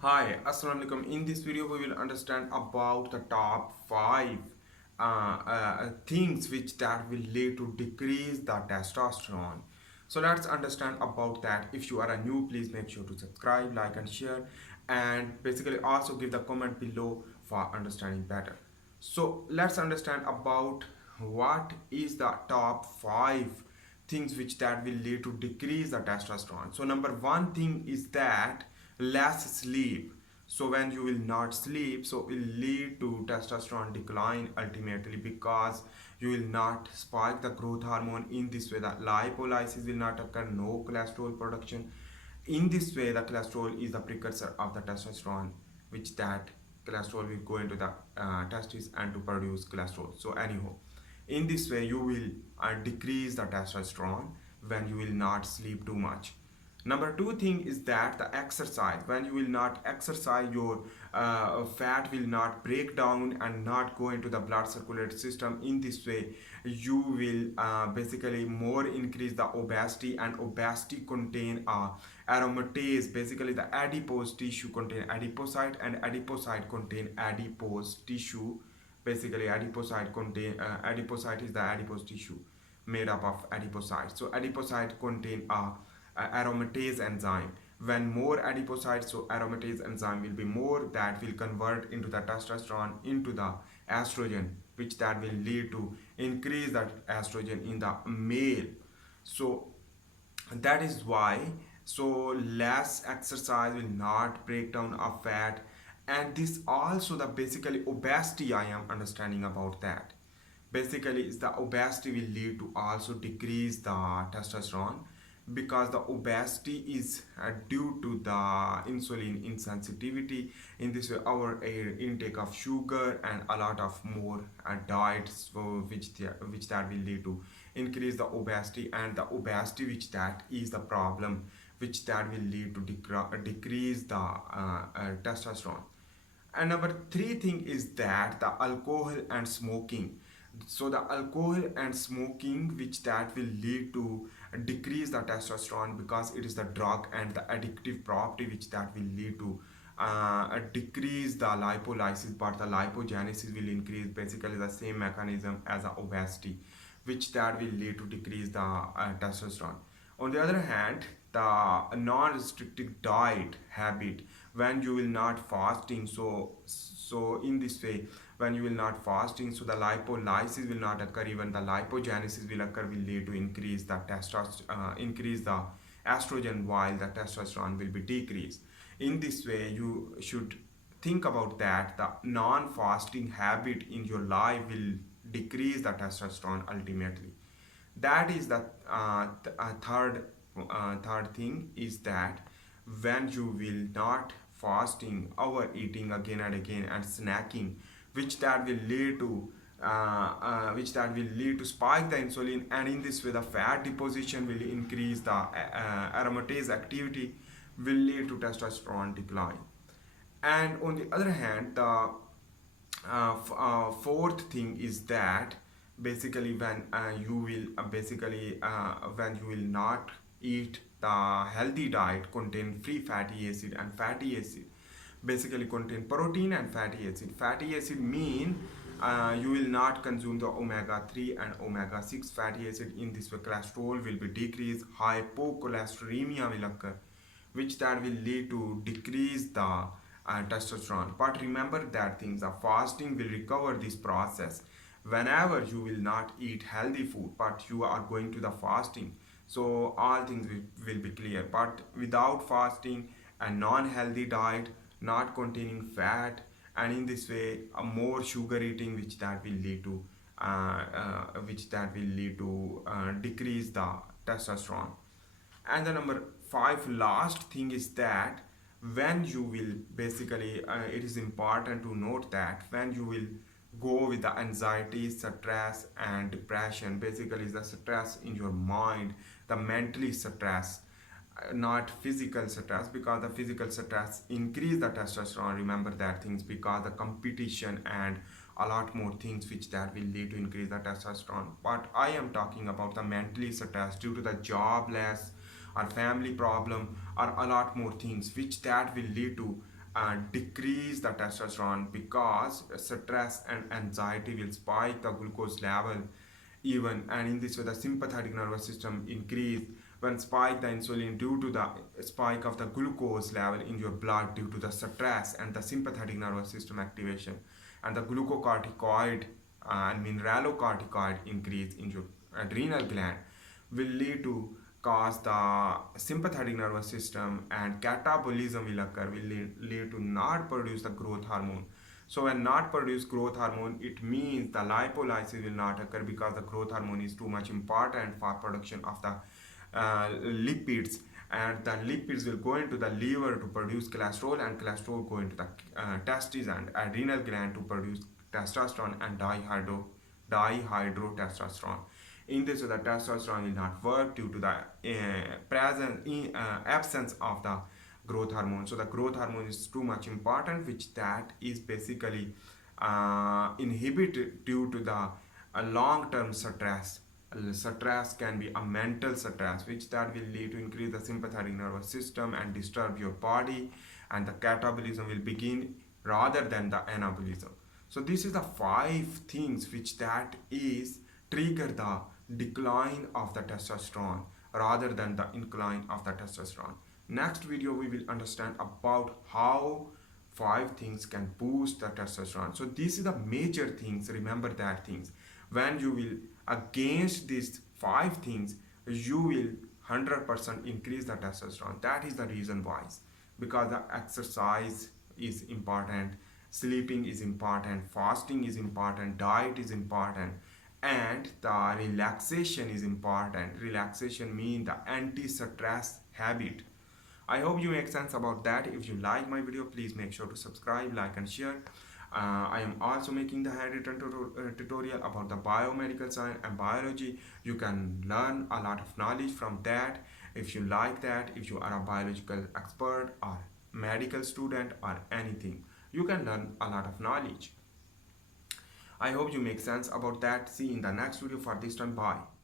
Hi, Assalamu alaikum. In this video, we will understand about the top five things which that will lead to decrease the testosterone. So let's understand about that. If you are a new, please make sure to subscribe, like, and share, and basically also give the comment below for understanding better. So let's understand about what is the top five things which that will lead to decrease the testosterone. So number one thing is that less sleep. So when you will not sleep, so it will lead to testosterone decline ultimately, because you will not spike the growth hormone. In this way, the lipolysis will not occur, no cholesterol production. In this way, the cholesterol is the precursor of the testosterone, which that cholesterol will go into the testes and to produce cholesterol. So anyhow, in this way you will decrease the testosterone when you will not sleep too much. Number two thing is that the exercise. When you will not exercise, your fat will not break down and not go into the blood circulatory system. In this way, you will basically more increase the obesity, and obesity contain aromatase. Basically, the adipose tissue contain adipocyte, and adipocyte contain adipose tissue. Basically, adipocyte is the adipose tissue made up of adipocytes. So adipocyte contain aromatase enzyme. When more adipocytes, so aromatase enzyme will be more, that will convert into the testosterone into the estrogen, which that will lead to increase that estrogen in the male. So that is why, so less exercise will not break down of fat. And this also the basically obesity, I am understanding about that. Basically is the obesity will lead to also decrease the testosterone, because the obesity is due to the insulin insensitivity. In this way, our intake of sugar and a lot of more diets, so which that will lead to increase the obesity, and the obesity which that is the problem, which that will lead to decrease the testosterone. And number three thing is that the alcohol and smoking. So the alcohol and smoking, which that will lead to decrease the testosterone, because it is the drug and the addictive property, which that will lead to decrease the lipolysis, but the lipogenesis will increase. Basically the same mechanism as the obesity, which that will lead to decrease the testosterone. On the other hand, the non-restricted diet habit, when you will not fasting, so in this way, when you will not fasting, so the lipolysis will not occur, even the lipogenesis will occur, will lead to increase the increase the estrogen, while the testosterone will be decreased. In this way, you should think about that the non-fasting habit in your life will decrease the testosterone ultimately. That is the third thing is that when you will not fasting, overeating again and again, and snacking, which that will lead to spike the insulin, and in this way the fat deposition will increase, the aromatase activity will lead to testosterone decline. And on the other hand, the fourth thing is that basically when you will when you will not eat the healthy diet contain free fatty acid, and fatty acid basically contain protein and fatty acid. Fatty acid mean you will not consume the omega 3 and omega 6 fatty acid. In this way, cholesterol will be decreased, hypocholesteremia will occur, which that will lead to decrease the testosterone. But remember that things are fasting will recover this process. Whenever you will not eat healthy food, but you are going to the fasting, so all things will be clear. But without fasting, a non-healthy diet not containing fat, and in this way a more sugar eating, which that will lead to decrease the testosterone. And the number five last thing is that when you will basically it is important to note that when you will go with the anxiety, stress, and depression, basically is the stress in your mind, the mentally stress, not physical stress, because the physical stress increase the testosterone. Remember that things, because the competition and a lot more things which that will lead to increase the testosterone. But I am talking about the mentally stress due to the jobless or family problem, or a lot more things which that will lead to decrease the testosterone, because stress and anxiety will spike the glucose level even, and in this way the sympathetic nervous system increase when spike the insulin due to the spike of the glucose level in your blood due to the stress and the sympathetic nervous system activation, and the glucocorticoid and mineralocorticoid increase in your adrenal gland will lead to cause the sympathetic nervous system, and catabolism will occur, will lead to not produce the growth hormone. So when not produce growth hormone, it means the lipolysis will not occur, because the growth hormone is too much important for production of the lipids, and the lipids will go into the liver to produce cholesterol, and cholesterol go into the testes and adrenal gland to produce testosterone and dihydrotestosterone. In this way, the testosterone will not work due to the absence of the growth hormone. So the growth hormone is too much important, which that is basically inhibited due to the long-term stress. Stress can be a mental stress, which that will lead to increase the sympathetic nervous system and disturb your body, and the catabolism will begin rather than the anabolism. So this is the 5 things which that is trigger the decline of the testosterone rather than the incline of the testosterone. Next video we will understand about how 5 things can boost the testosterone. So these are the major things. Remember that things. When you will against these 5 things, you will 100% increase the testosterone. That is the reason why, because the exercise is important, sleeping is important, fasting is important, diet is important, and the relaxation is important. Relaxation means the anti-stress habit. I hope you make sense about that. If you like my video, please make sure to subscribe, like and share. I am also making the handwritten tutorial about the biomedical science and biology. You can learn a lot of knowledge from that. If you like that, if you are a biological expert or medical student or anything, you can learn a lot of knowledge. I hope you make sense about that. See you in the next video. For this time, bye.